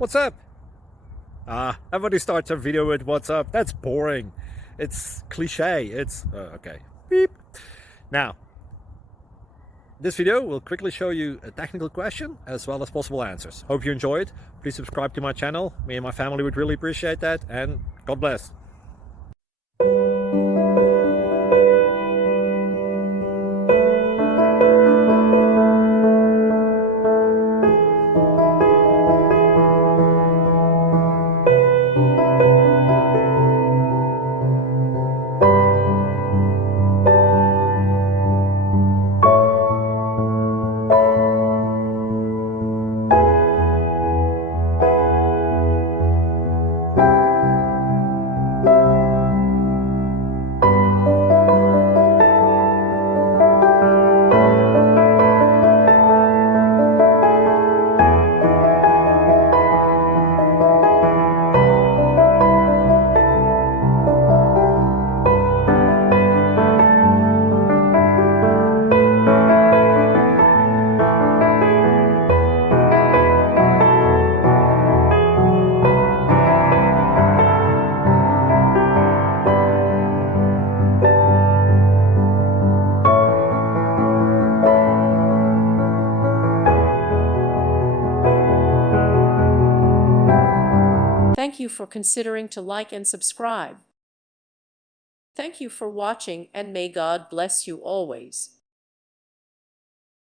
What's up? Everybody starts a video with what's up. That's boring. It's cliche. It's okay. Beep. Now, this video will quickly show you a technical question as well as possible answers. Hope you enjoyed. Please subscribe to my channel. Me and my family would really appreciate that, and God bless. Thank you for considering to like and subscribe. Thank you for watching, and may God bless you always.